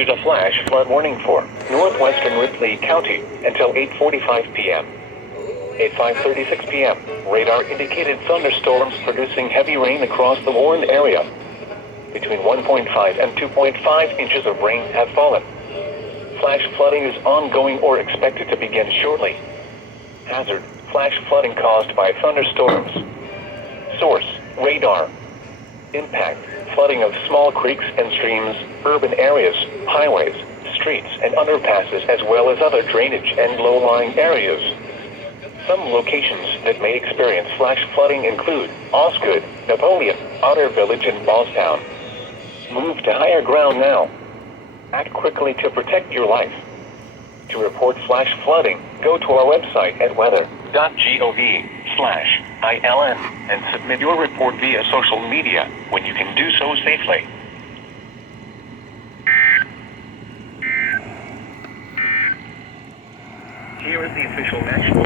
issued a flash flood warning for northwestern Ripley County until 8:45 p.m. At 5:36 p.m., radar indicated thunderstorms producing heavy rain across the warned area. Between 1.5 and 2.5 inches of rain have fallen. Flash flooding is ongoing or expected to begin shortly. Hazard: flash flooding caused by thunderstorms. Source: radar. Impact: flooding of small creeks and streams, urban areas, highways, streets and underpasses, as well as other drainage and low-lying areas. Some locations that may experience flash flooding include Osgood, Napoleon, Otter Village and Ballstown. Move to higher ground now. Act quickly to protect your life. To report flash flooding, go to our website at weather.gov/ILN and submit your report via social media when you can do so safely. Here is the official national